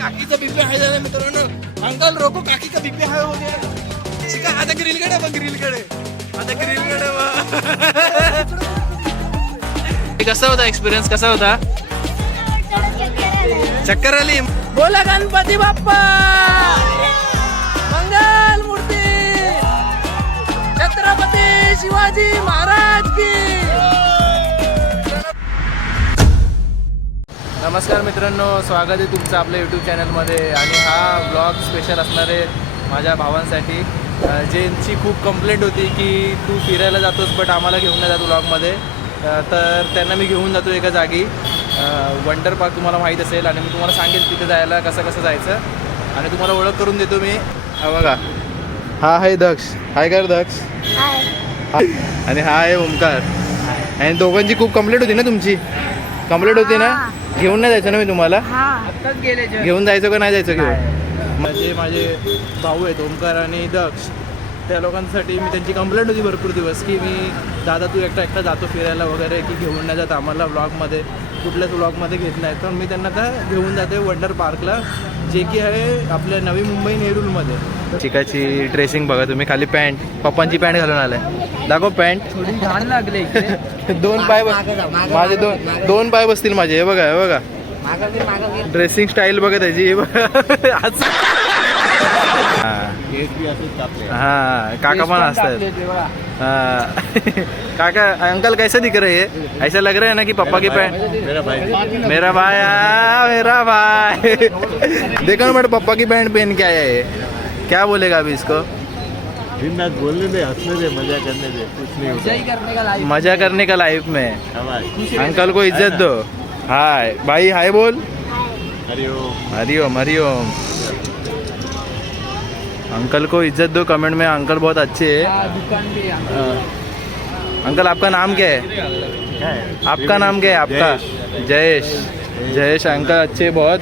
काकीचा BP हाय झाला मित्रांनो. Uncle रोको काकी का बीपी हाय हो गया. शिका आता ग्रिलकडे बघ ग्रिलकडे. आता ग्रिलकडे बघ. कसा होता एक्सपिरियन्स कसा होता? चक्कर आली. बोला गणपती बाप्पा मंगल मूर्ती छत्रपती शिवाजी महाराज की. नमस्कार मित्रांनो, स्वागत आहे तुमचं आपल्या यूट्यूब चॅनलमध्ये. आणि हा ब्लॉग स्पेशल असणार आहे माझ्या भावांसाठी, ज्यांची खूप कंप्लेंट होती की तू फिरायला जातोस बट आम्हाला घेऊन नाही जातो ब्लॉगमध्ये. तर त्यांना मी घेऊन जातो एका जागी, वंडर पार्क तुम्हाला माहीत असेल. आणि मी तुम्हाला सांगेल तिथे जायला कसं कसं जायचं आणि तुम्हाला ओळख करून देतो मी. हा बघा, हा आहे दक्ष. हाय कर दक्ष. आणि हा आहे ओमकार. आणि दोघांची खूप कंप्लेंट होती ना तुमची? कंप्लेंट होती ना? घेऊन नाही जायचं ना मी तुम्हाला? घेऊन जायचं का नाही जायचं घेऊन? माझे भाऊ आहेत ओमकार आणि दक्ष. त्या लोकांसाठी मी त्यांची कंप्लेंट होती भरपूर दिवस की मी दादा तू एकटा जातो फिरायला वगैरे, की घेऊन नाही जात आम्हाला व्लॉगमध्ये, कुठल्याच व्लॉगमध्ये घेत नाही. तर मी त्यांना आता घेऊन जाते वंडर पार्कला, जे की आहे आपल्या नवी मुंबई नेरूलमध्ये. चिकाची ड्रेसिंग बघा तुम्ही, खाली पॅन्ट, पप्पांची पॅन्ट घालून आलाय. दाखव पॅन्ट. थोडी घाण लागले. दोन पाय माझे दोन पाय बसतील माझे. हे बघा, हे बघा ड्रेसिंग स्टाईल बघा त्याची. हे बघा हाँ काका पण असतात. काका अंकल कैसे दिख रहे हैं? ऐसा लग रहा है ना कि पापा की पैंट. मेरा भाई देखो ना बट पापा की पैंट पहन के आया है. क्या बोलेगा अभी इसको? बोलने दे, हंसने दे, मजा करने दे, कुछ नहीं होगा. मजा करने का लाइफ में. अंकल को इज्जत दो. हाय भाई, हाय बोल. हरिओम हरिओम हरिओम. अंकल को इज्जत दो कमेंट में. अंकल बहुत अच्छे हैं. दुकान भी अंकल आपका नाम क्या है? आपका नाम क्या है आपका? जयेश. जयेश अंकल अच्छे बहुत,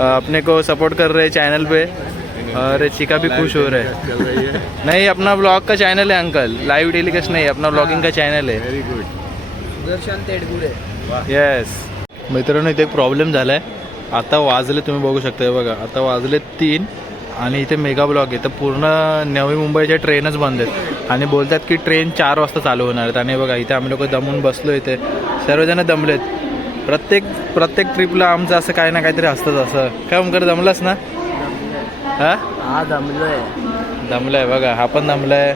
अपने को सपोर्ट कर रहे हैं चैनल पे. और चिका भी खुश हो रहे हैं. नहीं, अपना ब्लॉग का चैनल है अंकल, लाइव टेलीकास्ट नहीं, अपना ब्लॉगिंग का चॅनल आहे. Very good. Sudarshan Tedgude. Yes मित्रांनो, इथे एक प्रॉब्लेम झाला आहे. आता वाजले, तुम्ही बघू शकता. हे बघा आता वाजले 3 आणि इथे मेगा ब्लॉक आहे. तर पूर्ण नवी मुंबईच्या ट्रेनच बंद आहेत आणि बोलतात की ट्रेन 4 वाजता चालू होणार आहेत. आणि बघा इथे आम्ही लोक दमून बसलो. इथे सर्वजण दमलेत. प्रत्येक ट्रिपला आमचं असं काही ना काहीतरी असतंच. असं काय ओमकार, दमलास ना? हा दमलाय बघा, हा पण दमलाय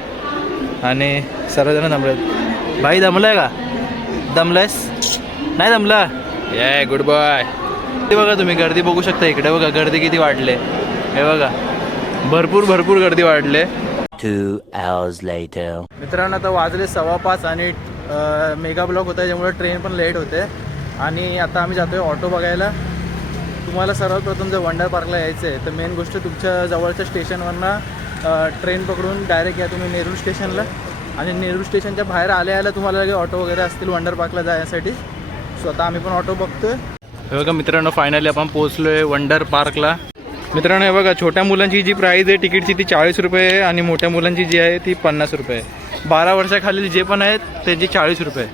आणि सर्वजण दमलेत. भाई दमलाय का? दमलायस? नाही दमला? ये गुड बॉय. ते बघा तुम्ही गर्दी बघू शकता इकडे. बघा गर्दी किती वाढले. हे बघा भरपूर गर्दी वाढले. 2 hours later. मित्रांनो आता वाजले 5:15 आणि मेगा ब्लॉक होता त्यामुळे ट्रेन पण लेट होते. आणि आता आम्ही जातोय ऑटो बघायला. तुम्हाला सर्वात प्रथम जर वंडर पार्कला यायचं आहे तर मेन गोष्ट तुमच्या जवळच्या स्टेशनवरनं ट्रेन पकडून डायरेक्ट या तुम्ही नेरूळ स्टेशनला. आणि नेरूळ स्टेशनच्या बाहेर आल्या तुम्हाला लगेच ऑटो वगैरे असतील वंडर पार्कला जाण्यासाठी. सो आता आम्ही पण ऑटो बघतोय. हे बघा मित्रांनो, फायनली आपण पोहोचलो आहे वंडर पार्कला. मित्रांनो हे बघा, छोट्या मुलांची जी प्राईज आहे तिकीटची ती 40 रुपये आहे आणि मोठ्या मुलांची जी आहे ती 50 रुपये आहे. 12 वर्षाखालील जे पण आहेत त्यांची 40 रुपये.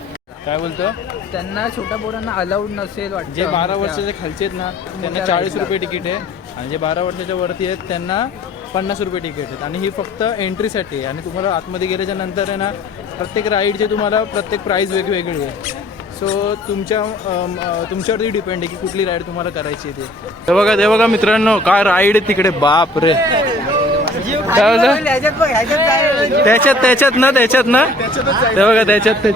काय बोलतो? त्यांना छोट्या पोरांना अलाउड नसेल वाटतं. जे 12 वर्षाचे खालचे आहेत ना त्यांना 40 रुपये तिकीट आहे आणि जे 12 वर्षाच्या वरती आहेत त्यांना 50 रुपये तिकीट आहेत. आणि ही फक्त एंट्रीसाठी आहे. आणि तुम्हाला आतमध्ये गेल्याच्या नंतर आहे ना प्रत्येक राईडचे तुम्हाला प्रत्येक प्राईज वेगवेगळी आहे. सो तुमच्यावरती डिपेंड आहे की कुठली राईड तुम्हाला करायची आहे ते. ते बघा मित्रांनो, काय राईड आहे तिकडे. बाप रे. काय होतं त्याच्यात ना ते बघा त्याच्यात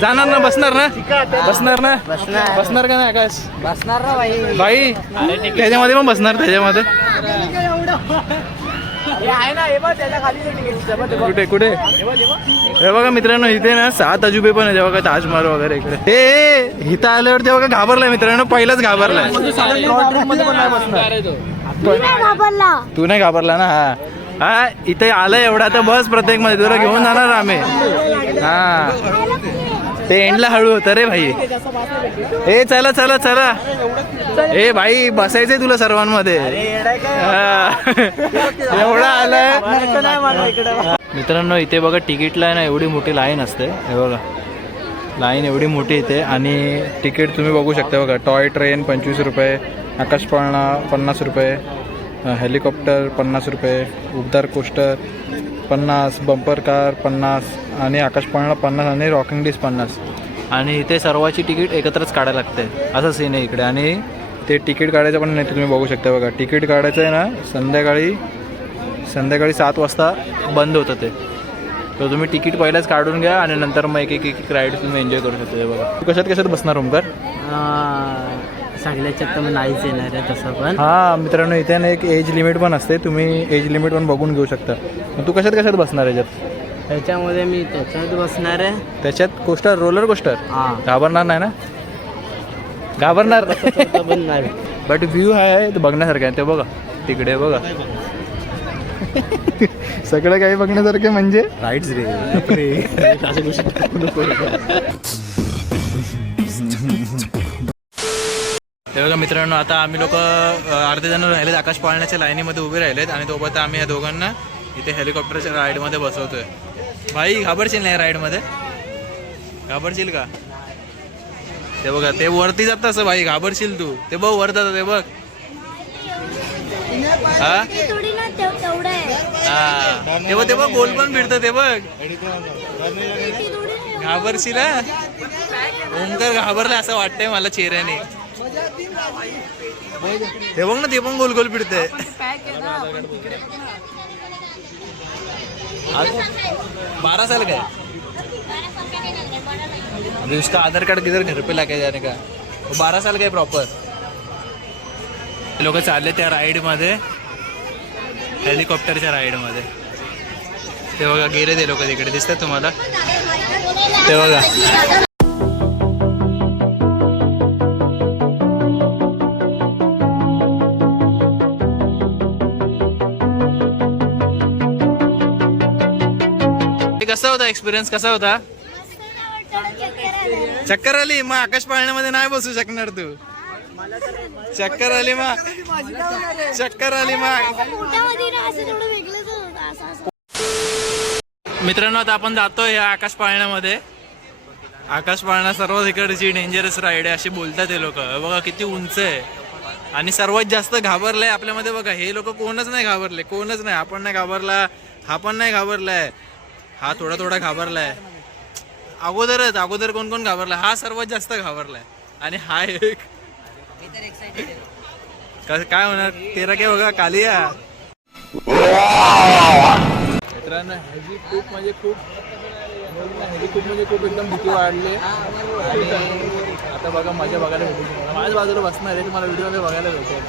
जाणार ना? बसणार का नाही आकाश? बसणार ना बाई त्याच्यामध्ये पण बसणार. त्याच्यामध्ये कुठे हे बघा मित्रांनो, इथे ना 7 अजुबे पण आहे. तेव्हा का ताजमहल वगैरे इकडे. हे इथं आल्यावर तेव्हा का घाबरलाय मित्रांनो, पहिलाच घाबरलाय. तू नाही घाबरला ना? हा इथे आलंय एवढा तर बस. प्रत्येक मध्ये तुला घेऊन जाणार आम्ही. हा ते एंडला हळू होतं रे भाई. ए चला ए भाई, बसायचंय तुला सर्वांमध्ये. एवढा आलाय मित्रांनो. इथे बघा तिकीटला ना एवढी मोठी लाईन असते. हे बघा लाईन एवढी मोठी इथे आणि तिकीट तुम्ही बघू शकता बघा. टॉय ट्रेन 25 रुपये, आकाशपाळणा 50 रुपये, हेलिकॉप्टर 50 रुपये, उबदार कोस्टर 50, बंपर कार 50 आणि आकाशपाळणा 50 आणि रॉकिंग डिस्क 50. आणि इथे सर्वाची तिकीट एकत्रच काढायला लागते, असं सीन आहे इकडे. आणि ते तिकीट काढायचं पण नाही, तुम्ही बघू शकता बघा. तिकीट काढायचं आहे ना संध्याकाळी 7 वाजता बंद होतं ते. तर तुम्ही तिकीट पहिल्याच काढून घ्या आणि नंतर मग एक राईड तुम्ही एन्जॉय करू शकता. बघा तू कशात बसणार ओमकार? सगळ्याच्यात तर नाहीच येणार आहे तसं पण. हां मित्रांनो, इथे ना एक एज लिमिट पण असते, तुम्ही एज लिमिट पण बघून घेऊ शकता. मग तू कशात बसणार याच्यात? त्याच्यामध्ये मी त्याच्यात बसणार आहे. त्याच्यात कोस्टर, रोलर कोस्टर. हां घाबरणार नाही ना? घाबरणार पण नाही. बट व्ह्यू आहे तो बघण्यासारखं आहे. ते बघा तिकडे बघा सगळं काही बघण्यासारखे म्हणजे राईड्स रे. ते बघा मित्रांनो, आता आम्ही लोक अर्धे जण राहिलेत आकाश पाळण्याच्या लाईनीमध्ये उभे राहिलेत आणि तोपर्यंत आम्ही या दोघांना इथे हेलिकॉप्टरच्या राईडमध्ये बसवतोय. भाई घाबरशील नाही राईडमध्ये? घाबरशील का? ते बघा ते वरती जात असं भाई, घाबरशील तू? ते बघ वर जातं ते बघ. हा ते बघ गोल पण फिरतं ते बघ. घाबरशील? ओमकार घाबरला असं वाटतंय मला चेहऱ्याने. हे बघ ना, ते पण गोल गोल फिरते. 12 साल का है? अभी उसका आधार कार्ड किधर घर पे लाके जाने का? 12 साल का है प्रॉपर. लोक चालले त्या राईडमध्ये, हेलिकॉप्टरच्या राईडमध्ये. ते बघा गेले ते लोक तिकडे, दिसतात तुम्हाला? ते बघा. कसा होता एक्सपिरियन्स? कसा होता? चक्कर आली? मग आकाश पाळण्यामध्ये नाही बसू शकणार तू. चक्कर आली मग? चक्कर आली मग? मित्रांनो, आता आपण जातोय या आकाश पाळण्यामध्ये. आकाश पाळणा सर्वात इकडची डेंजरस राईड आहे अशी बोलतात हे लोक. बघा किती उंच आहे आणि सर्वात जास्त घाबरलाय आपल्यामध्ये. बघा हे लोक कोणच नाही घाबरले, कोणच नाही. आपण नाही घाबरला, हा पण नाही घाबरलाय, हा थोडा घाबरलाय. अगोदर कोण घाबरलाय? हा सर्वात जास्त घाबरलाय. आणि हा एक काय होणार तेरा काय बघा कालिया. मित्रांनो ह्याची खूप म्हणजे खूप एकदम भीती वाढली. आणि आता बघा मजा बघायला भेटेल. माझ्या बाजूला बसणार आहे, तुम्हाला व्हिडिओमध्ये बघायला भेटेल.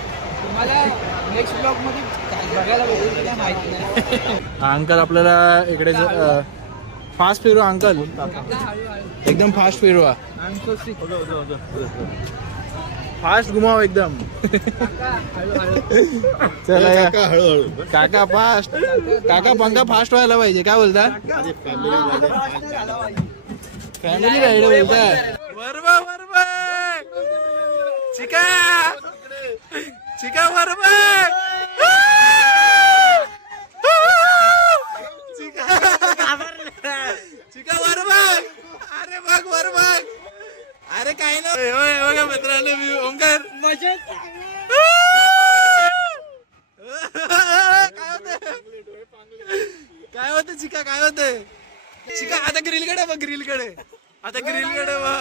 तुम्हाला नेक्स्ट ब्लॉगमध्ये बघायला भेटेल काय माहिती नाही. अंकल आपल्याला इकडे फास्ट फिरवा. अंकल एकदम फास्ट फिरवा, फास्ट घुमाव एकदम. चला या काका फास्ट. काका पंखा फास्ट व्हायला पाहिजे. काय बोलता? फॅमिली राईड बोलता. बरोबर चिका चिका बरोबर चिका बरोबर. अरे बघ बरोबर. अरे काय नाही बघा मित्रांनो, मी ओमकार मजा. काय होतं चिका? काय होतंय चिका? आता ग्रिलकडे बघ, ग्रिलकडे. आता ग्रिलकडे बघ.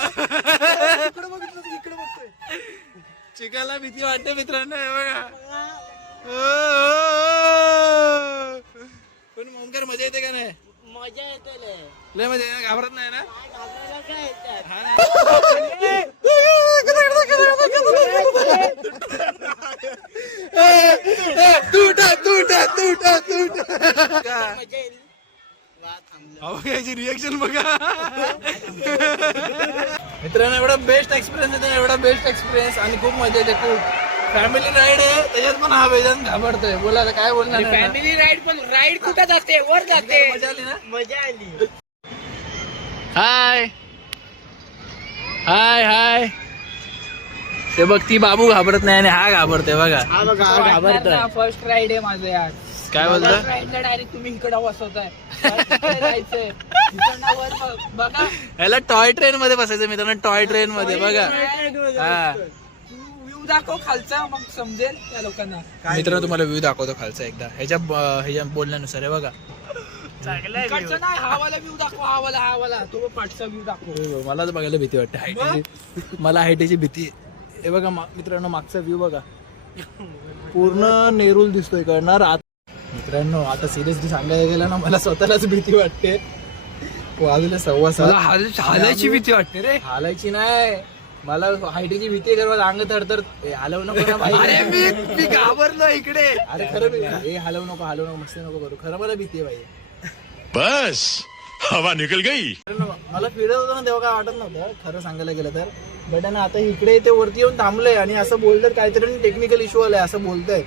चिकाला भीती वाटते मित्रांनो. हे बघा. पण ओमकार मजा येते का नाही? मजा येते लय मजा येते. घाबरत नाही ना? याची रिएक्शन बघा मित्रांनो. एवढा बेस्ट एक्सपिरियन्स येतो, एवढा बेस्ट एक्सपिरियन्स आणि खूप मजा येते. खूप फॅमिली राईड आहे, त्याच्यात पण हा वेदन घाबरतोय. बोला आता काय बोलणार? फॅमिली राईड पण राईड कुठं जाते? वर जाते. मजा आली ना? मजा आली. हाय हाय हाय. ते बघ ती बाबू घाबरत नाही आणि हा घाबरतोय बघा. घाबरतोय. फर्स्ट राईड आहे माझं यार. काय बोलतो? डायरेक्ट तुम्ही इकडं बसवताय जायचंय इकडनं वर बघा. याला टॉय ट्रेन मध्ये बसायचं मित्रांनो, टॉय ट्रेन मध्ये बघा. हा व्ह्यू दाखव खालचा, मग समजेल त्या लोकांना. मित्रांनो तुम्हाला व्ह्यू दाखवतो खालचा एकदा, ह्याच्या बोलण्यानुसार आहे बघा. इकडचा नाही, हा वाला व्ह्यू दाखव, हा वाला तो पाठचा व्ह्यू दाखव. मला तर बघायला भीती वाटते हायटीची, मला हायटीची भीती. हे बघा मित्रांनो मागचा व्ह्यू बघा, पूर्ण नेरूल दिसतोय करणार. मित्रांनो आता सिरियसली सांगायला गेलं ना, मला स्वतःलाच भीती वाटते. वाजले 6:15. हालायची भीती वाटते रे. हालायची नाही, मला हायटीची भीती आहे. माझं अंग थरथर. हलवू नको ना भाई. मी घाबरलो इकडे. अरे खरं हे हलवू नको मस्ती नको करू. खरं मला भीती आहे भाई. बस हवा निकल गई. मला फिरत होतं ना तेव्हा काय वाटत नव्हतं खरं सांगायला गेलं तर. बट ना आता इकडे ते वरती येऊन थांबलंय आणि असं बोलतात काहीतरी टेक्निकल इश्यू आलाय असं बोलतायत.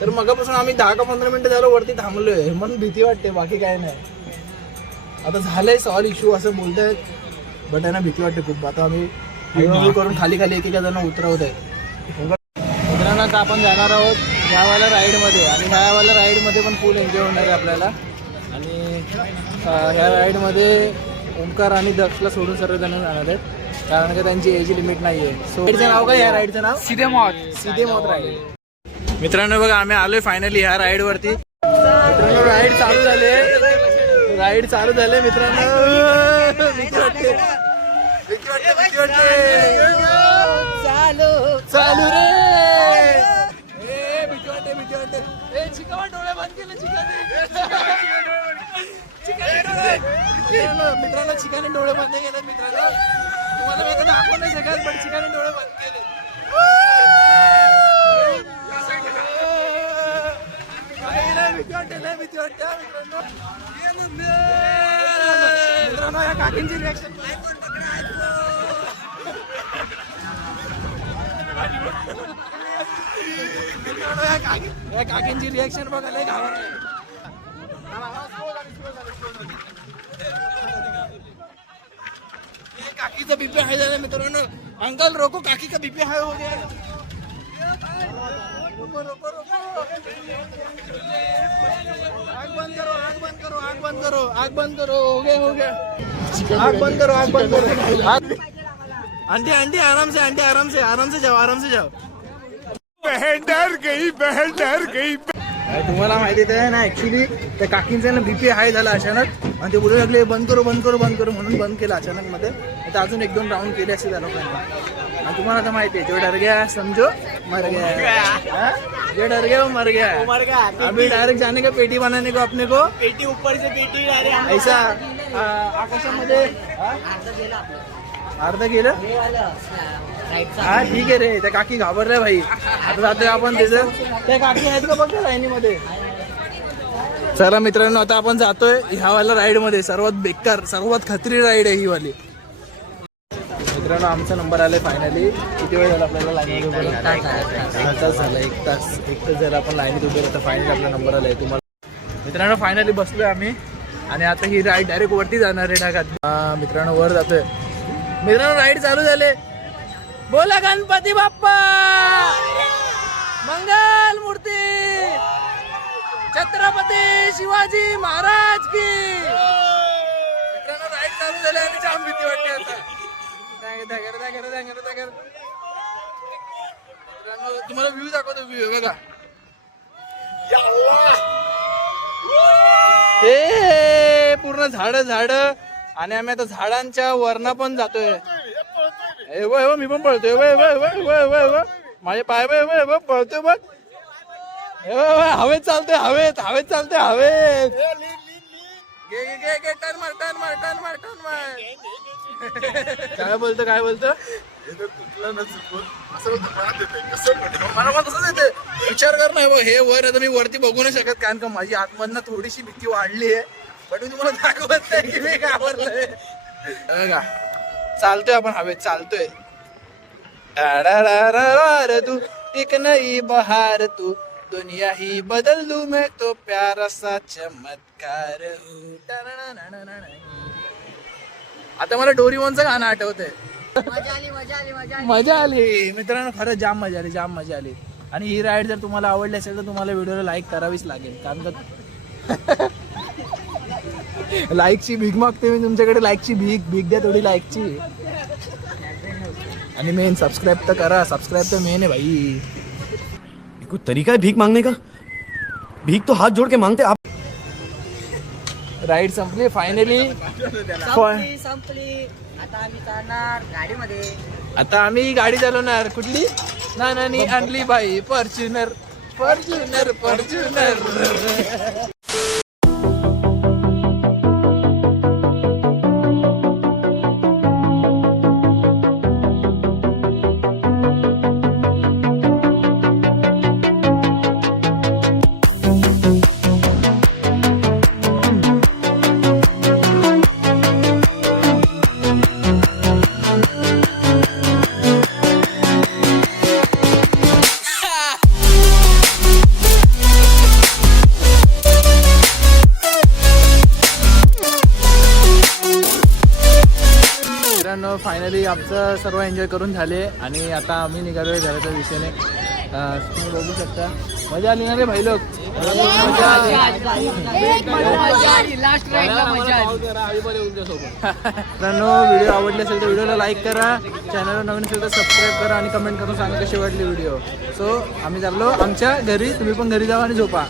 तर मगापासून आम्ही 10 का 15 मिनिटं झालं वरती थांबलोय, म्हणून भीती वाटते, बाकी काय नाही. आता झालंय सॉल्व इश्यू असं बोलतायत, बट आहे ना भीती वाटते खूप. आता आम्ही हळूहळू करून खाली एकेका जण उतरवत आहे. मित्रांनो आता आपण जाणार आहोत ह्यावाल्या राईडमध्ये, आणि ह्यावाल्या राईडमध्ये पण फुल एन्जॉय होणार आहे आपल्याला. आणि ह्या राईडमध्ये ओंकार आणि दक्षला सोडून सर्वजण जाणार आहेत, कारण का त्यांची एज लिमिट नाही आहे. सो राईडचं नाव काय? या राईडचं नाव सीधे मौत राईड. मित्रांनो बघा आम्ही आलोय फायनली ह्या राईड वरती. मित्रांनो राईड चालू झाले मित्रांनो. भीती वाटते चालू रे. भीती वाटते. डोळे बंद केले मित्रांनो, चिकाने डोळे बंद केले मित्रांनो. तुम्हाला मी दाखवू नाही शकत, पण चिकाने डोळे बंद केले. भीती वाटते मित्रांनो. या काकींची रिॲक्शन या काकींची रिॲक्शन बघायला घाबरले. काकीचा बीपी हाय झाला मित्रांनो. अंकल रोको, काकी का बीपी हाय हो गया. रोको. आग बंद करो. हो गया. आग बंद करो. आंटी आराम से जाओ. बहन डर गई. तुम्हाला माहिती आहे ना, ऍक्च्युली त्या काकींचा ना बीपी हाय झाला अचानक, आणि ते बोलू लागले बंद करो म्हणून बंद केलं अचानक मध्ये. आता अजून 1-2 राऊंड केले असे त्या लोकांनी. आणि तुम्हाला आता माहिती आहे, जो डर गया समजो मर गया. जो डर गया वो मर गया. अभी डायरेक्ट जाने का पेटी बनाने को अपने को. पेटी ऊपर से पेटी ऐसा आकाशामध्ये अर्ध गेलं. हा ठीक आहे रे. त्या काकी घाबरल्या भाई. आता जातोय आपण त्याचं. त्या काकी आहेत का बघा लाईनीमध्ये. चला मित्रांनो आता आपण जातोय ह्यावाल्या राईड मध्ये. सर्वात बेकार सर्वात खतरी राईड आहे ही वाली. मित्रांनो आमचा नंबर आलाय फायनली. किती वेळ झाला आपल्याला लाईनीत उभे? 1 तास झाला. 1 तास झाला आपण लाईनीत उभे राहता. फायनली आपला नंबर आलाय. तुम्हाला मित्रांनो फायनली बसलोय आम्ही, आणि आता ही राईड डायरेक्ट वरती जाणार आहे ढगात. मित्रांनो वर जातोय. मित्रांनो राईड चालू झाले. बोला गणपती बाप्पा मंगल मूर्ती. छत्रपती शिवाजी महाराज की. मित्रांनो राईड चालू झाले आणि जाम भीती वाटते आता. तुम्हाला व्ह्यू दाखवतो. व्ह्यू बघा. हे पूर्ण झाड, आणि आम्ही आता झाडांच्या वरना पण जातोय. मी पण पळतोय. माझे पाय पळतोय बघ. हवेत चालतोय. हवेत टर्न मार. काय बोलतो मला पण तसंच येते. विचार कर ना, हे वर आता मी वरती बघू नाही शकत, कारण का माझी आतमधनं थोडीशी भीती वाढली आहे. पण मी तुम्हाला दाखवत नाही की मी घाबरलोय. बघा चालतोय आपण हवेत चालतोय. तू एक नई बहार तू दुनिया ही बदल दू मैं तो प्यारा सा चमत्कार हूँ. आता मला डोरीमोनचं गाणं आठवतंय. मजा आली मित्रांनो. खरंच जाम मजा आली. आणि ही राईड जर तुम्हाला आवडली असेल तर तुम्हाला व्हिडिओला लाईक करावीच लागेल, कारण का लाईकची भीक मागते मी तुमच्याकडे, लाईकची भीक द्या थोडी लाईकची. आणि मेन सबस्क्राईब तर करा, सबस्क्राईब तर मेन आहे भाई. कोई तरीका है भीख मांगने का? भीख तो हाथ जोड़ के मांगते आप. राईड संपली फायनली. संपली. आता आम्ही जाणार गाडीमध्ये. आता आम्ही गाडी चालवणार. कुठली? नानानी आणली बाई फॉर्च्युनर. मित्रांनो फायनली आमचं सर्व एन्जॉय करून झाले आणि आता आम्ही निघालोय घराच्या दिशेने. तुम्ही बघू शकता मजा आली ना रे भाई लोक. मित्रांनो व्हिडिओ आवडले असेल तर व्हिडिओला लाईक करा, चॅनलवर नवीन असेल तर सबस्क्राईब करा आणि कमेंट करून सांगा कशी वाटली व्हिडिओ. सो आम्ही चाललो आमच्या घरी, तुम्ही पण घरी जावा आणि झोपा.